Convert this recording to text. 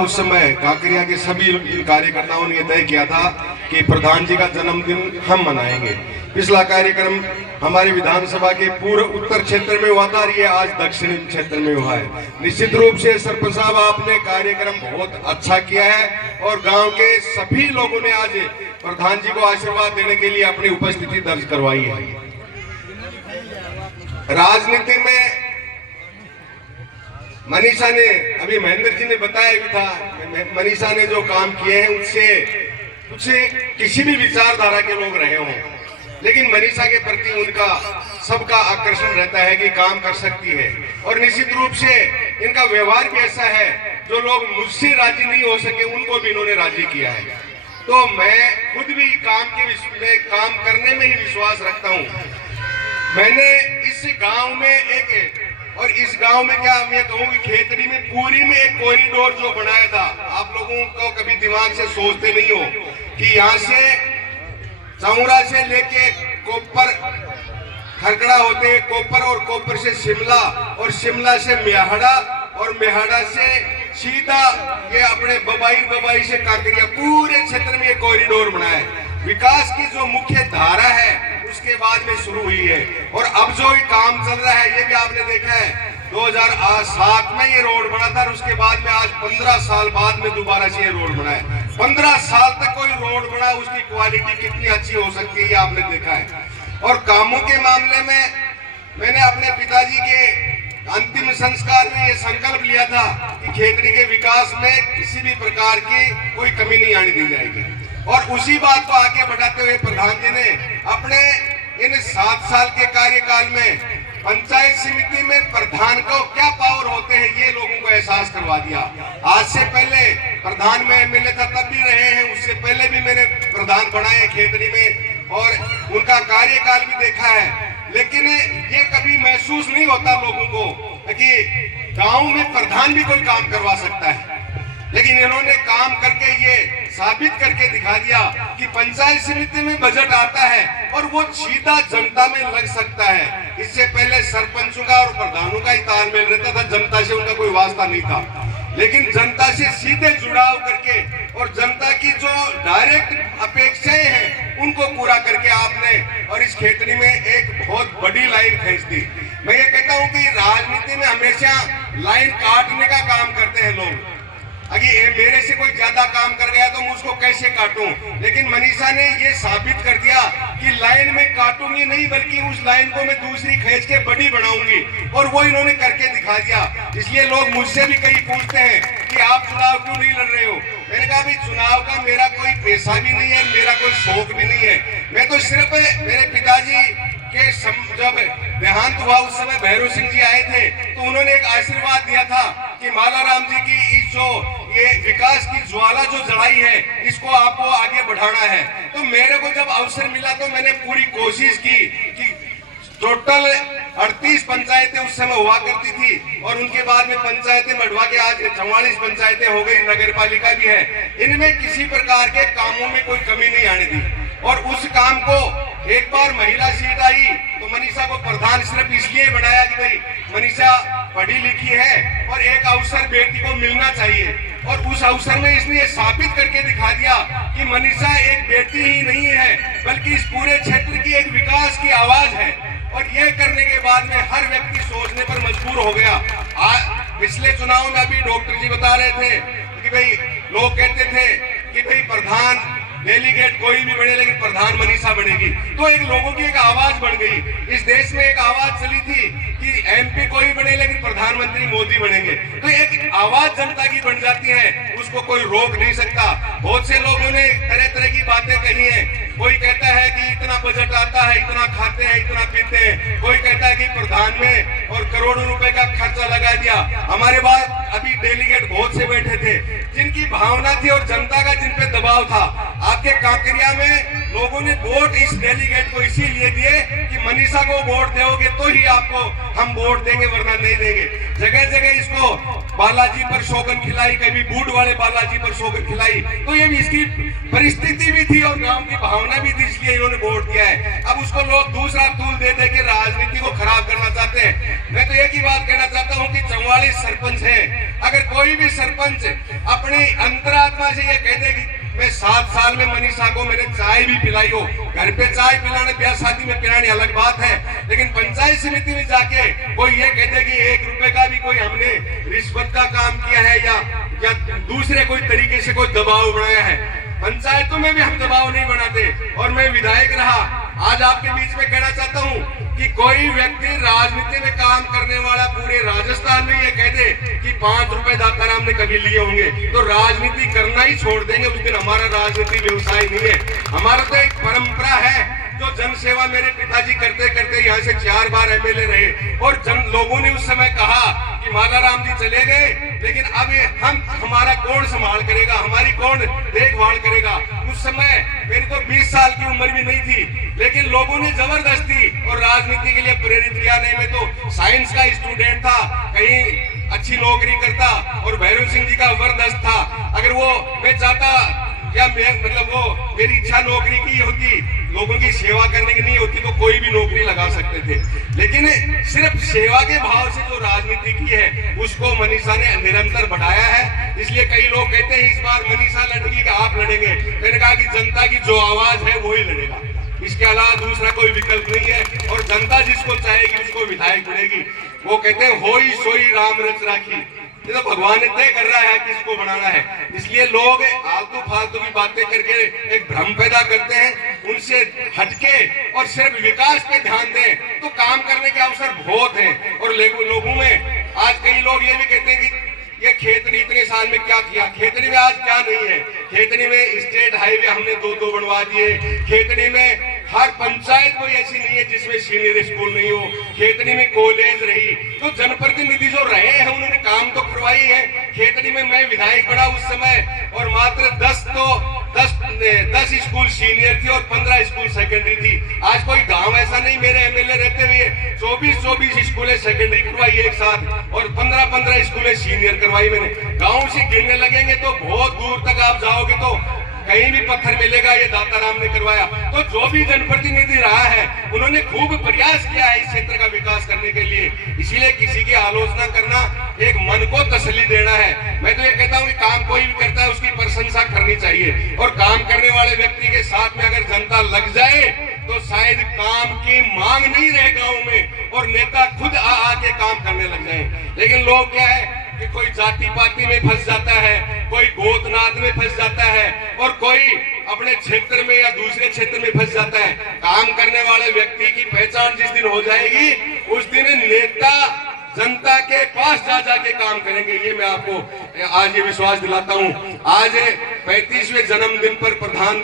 उस समय काकरिया के सभी कार्यकर्ताओं ने तय किया था कि प्रधान जी का जन्मदिन हम मनाएंगे। पिछला कार्यक्रम हमारी विधानसभा के पूर्व उत्तर क्षेत्र में हुआ था और ये आज दक्षिणी क्षेत्र में हुआ है। निश्चित रूप से सरपंच साहब आपने कार्यक्रम बहुत अच्छा किया है और गांव के सभी लोगों ने आज प्रधान जी को आशीर्वाद देने के लिए अपनी उपस्थिति दर्ज करवाई है। राजनीति में मनीषा ने, अभी महेंद्र जी ने बताया भी था, मनीषा ने जो काम किए हैं उससे किसी भी विचारधारा के लोग रहे हों, लेकिन मनीषा के प्रति उनका सबका आकर्षण रहता है कि काम कर सकती है। और निश्चित रूप से इनका व्यवहार भी ऐसा है, जो लोग मुझसे राजी नहीं हो सके उनको भी इन्होंने राजी किया है। तो मैं खुद भी काम करने में ही विश्वास रखता हूँ। मैंने इस गांव में और इस गांव में क्या मैं कहूँ कि खेतड़ी में पूरी में एक कॉरिडोर जो बनाया था, आप लोगों को कभी दिमाग से सोचते नहीं हो कि यहाँ से चौरा से लेके कोपर खरकड़ा होते, कोपर और कोपर से शिमला और शिमला से मेहाड़ा और मेहाड़ा से सीधा ये अपने बबाई से काकरिया, पूरे क्षेत्र में ये कॉरिडोर बना है। विकास की जो मुख्य धारा है उसके बाद में शुरू हुई है और अब जो काम चल रहा है ये भी आपने देखा है। 2007 में ये रोड बना था और उसके बाद में आज 15 साल बाद में दोबारा से ये रोड बना है। 15 साल तक कोई रोड बना, उसकी क्वालिटी कितनी अच्छी हो सकती है ये आपने देखा है। और कामों के मामले में मैंने अपने पिताजी के अंतिम संस्कार में ये संकल्प लिया था कि खेतड़ी के विकास में किसी भी प्रकार की कोई कमी नहीं आने दी जाएगी। और उसी बात को आगे बढ़ाते हुए प्रधान जी ने अपने इन 7 साल के कार्यकाल में पंचायत समिति में प्रधान को क्या पावर होते हैं ये लोगों को एहसास करवा दिया। आज से पहले प्रधान में एमएलए था तब भी रहे हैं, उससे पहले भी मैंने प्रधान बनाए खेतड़ी में और उनका कार्यकाल भी देखा है। लेकिन ये कभी महसूस नहीं होता लोगों को कि गांव में प्रधान भी कोई काम करवा सकता है, लेकिन इन्होंने काम करके ये साबित करके दिखा दिया कि पंचायत समिति में बजट आता है और वो सीधा जनता में लग सकता है। इससे पहले सरपंचों का और प्रधानों का ही तालमेल रहता था, जनता से उनका कोई वास्ता नहीं था। लेकिन जनता से सीधे जुड़ाव करके और जनता की जो डायरेक्ट अपेक्षाएं हैं उनको पूरा करके आपने और इस खेतड़ी में एक बहुत बड़ी लाइन खींच दी। मैं ये कहता हूँ कि राजनीति में हमेशा लाइन काटने का काम करते हैं लोग। अगर मेरे से कोई ज्यादा काम कर गया तो मैं उसको कैसे काटूं, लेकिन मनीषा ने ये साबित कर दिया कि लाइन में काटूंगी नहीं बल्कि उस लाइन को मैं दूसरी खींच के बड़ी बनाऊंगी, और वो इन्होंने करके दिखा दिया। इसलिए लोग मुझसे भी कई पूछते हैं कि आप चुनाव क्यों नहीं लड़ रहे हो। मैंने कहा भाई चुनाव का मेरा कोई पैसा भी नहीं है, मेरा कोई शौक भी नहीं है। मैं तो सिर्फ मेरे पिताजी के जब देहांत हुआ उस समय भैरव सिंह जी आए थे तो उन्होंने एक आशीर्वाद दिया था कि मालाराम जी की जो ये विकास की ज्वाला जो जलाई है इसको आपको आगे बढ़ाना है। तो मेरे को जब अवसर मिला तो मैंने पूरी कोशिश की कि टोटल 38 पंचायतें उस समय हुआ करती थी और उनके बाद में पंचायतें बढ़वा के आज 44 पंचायतें हो गई, नगर पालिका भी है। इनमें किसी प्रकार के कामों में कोई कमी नहीं आने दी। और उस काम को एक बार महिला सीट आई तो मनीषा को प्रधान सिर्फ इसलिए बनाया कि भाई मनीषा पढ़ी लिखी है और एक अवसर बेटी को मिलना चाहिए। और उस अवसर में इसने साबित करके दिखा दिया कि मनीषा एक बेटी ही नहीं है बल्कि इस पूरे क्षेत्र की एक विकास की आवाज है। और ये करने के बाद में हर व्यक्ति सोचने पर मजबूर हो गया। पिछले चुनाव में अभी डॉक्टर जी बता रहे थे कि भाई लोग कहते थे कि भाई प्रधान डेलीगेट कोई भी बने लेकिन प्रधान मनीषा बनेगी, तो एक लोगों की एक आवाज बढ़ गई। इस देश में एक आवाज चली थी कि एमपी कोई बने लेकिन प्रधानमंत्री मोदी बनेंगे, तो एक आवाज जनता की बन जाती है, उसको कोई रोक नहीं सकता। बहुत से लोगों ने तरह तरह की बातें कही हैं। कोई कहता है कि इतना बजट आता है, इतना खाते हैं, इतना पीते हैं। कोई कहता है कि प्रधान में और करोड़ों रुपए का खर्चा लगा दिया। हमारे पास अभी डेलीगेट बहुत से बैठे थे जिनकी भावना थी और जनता का जिन पे दबाव था आपके कांकरिया में लोगों ने वोट इस डेलीगेट को इसीलिए दिए कि मनीषा को वोट दोगे तो ही आपको हम वोट देंगे, वरना नहीं देंगे। जगह जगह इसको बालाजी पर शोगन खिलाई, कभी बूढ़ वाले बालाजी पर शोगन खिलाई। तो ये भी इसकी परिस्थिति भी थी और गांव की भावना भी थी, इसलिए इन्होंने वोट दिया है। अब उसको लोग दूसरा तूल दे दे के राजनीति को खराब करना चाहते हैं। मैं तो एक ही बात कहना चाहता हूं कि 44 सरपंच है, अगर कोई भी सरपंच अपनी अंतरात्मा से ये कह दे कि मैं 7 साल में मनीषा को मैंने चाय भी पिलाई हो, घर पे चाय पिलाने, ब्याह शादी में पिलाने अलग बात है, लेकिन पंचायत समिति में जाके कोई ये कह दे कि 1 रुपए का भी कोई हमने रिश्वत का काम किया है या दूसरे कोई तरीके से कोई दबाव बनाया है, पंचायतों में भी हम दबाव नहीं बनाते। और मैं विधायक रहा, आज आपके बीच में कहना चाहता हूं कि कोई व्यक्ति राजनीति में काम करने वाला पूरे राजस्थान में ये कह दे कि 5 रुपए दाताराम ने कभी लिए होंगे तो राजनीति करना ही छोड़ देंगे उस दिन। हमारा राजनीति व्यवसाय नहीं है, हमारा तो एक परंपरा है जो जन सेवा मेरे पिताजी करते करते यहाँ से 4 बार एमएलए रहे। और लोगों ने उस समय कहा कि मालाराम जी चले गए, लेकिन अब हमारा कौन संभाल करेगा, हमारी कौन देखभाल करेगा। उस समय मेरी तो 20 साल की उम्र भी नहीं थी, लेकिन लोगों ने जबरदस्ती और राजनीति के लिए प्रेरित किया। नहीं, मैं तो साइंस का स्टूडेंट था, कहीं अच्छी नौकरी करता और भैरव सिंह जी का वरदस्त था। अगर वो मैं चाहता या मतलब वो मेरी इच्छा नौकरी की होती, लोगों की सेवा करने की नहीं होती, तो कोई भी नौकरी लगा सकते थे। लेकिन सिर्फ सेवा के भाव से जो राजनीति की है उसको मनीषा ने निरंतर बढ़ाया है। इसलिए कई लोग कहते हैं इस बार मनीषा लड़ेगी कि आप लड़ेंगे। मैंने कहा कि जनता की जो आवाज है वो ही लड़ेगा, इसके अलावा दूसरा कोई विकल्प नहीं है। और जनता जिसको चाहेगी उसको विधायक चुनेगी। वो कहते हैं होई सोई राम रच राखी, ये तो भगवान ने तय कर रहा है किसको बनाना है। इसलिए लोग आलतू फालतू की बातें करके एक भ्रम पैदा करते हैं, उनसे हटके और सिर्फ विकास पे ध्यान दें तो काम करने के अवसर बहुत हैं। और लोगों में आज कई लोग ये भी कहते हैं कि ये खेतड़ी इतने साल में क्या किया, खेतड़ी में आज क्या नहीं है। खेतड़ी में स्टेट हाईवे हमने 2 बनवा दिए, खेतड़ी में हर पंचायत कोई ऐसी नहीं है जिसमें सीनियर स्कूल नहीं हो, खेतड़ी में कॉलेज रही। तो जनप्रतिनिधि जो रहे हैं उन्होंने काम तो करवाई है। खेतड़ी में मैं विधायक बना उस समय और मात्र 10 स्कूल सीनियर थी और 15 स्कूल सेकेंडरी थी। आज कोई गांव ऐसा नहीं मेरे एमएलए रहते हुए 24 स्कूलें सेकेंडरी करवाई एक साथ और 15 स्कूलें सीनियर करवाई मैंने। गांव से गिनने लगेंगे तो बहुत दूर तक आप जाओगे तो कहीं भी पत्थर मिलेगा ये दाताराम ने करवाया। तो जो भी जनप्रतिनिधि रहा है उन्होंने खूब प्रयास किया है इस क्षेत्र का विकास करने के लिए। इसीलिए किसी की आलोचना करना एक मन को तसल्ली देना है। मैं तो ये कहता हूँ कि काम कोई भी करता है उसकी प्रशंसा करनी चाहिए और काम करने वाले व्यक्ति के साथ में अगर जनता लग जाए तो शायद काम की मांग नहीं रहे गाँव में और नेता खुद आके काम करने लग जाए। लेकिन लोग क्या है कि कोई जाति पाति में फंस जाता है, कोई गोतनाद में फंस जाता है और कोई अपने क्षेत्र में या दूसरे क्षेत्र में फंस जाता है। काम करने वाले व्यक्ति की पहचान जिस दिन हो जाएगी उस दिन नेता जनता के पास जा जाके काम करेंगे। ये मैं आपको आज ये विश्वास दिलाता हूं। आज 35वें जन्मदिन पर प्रधान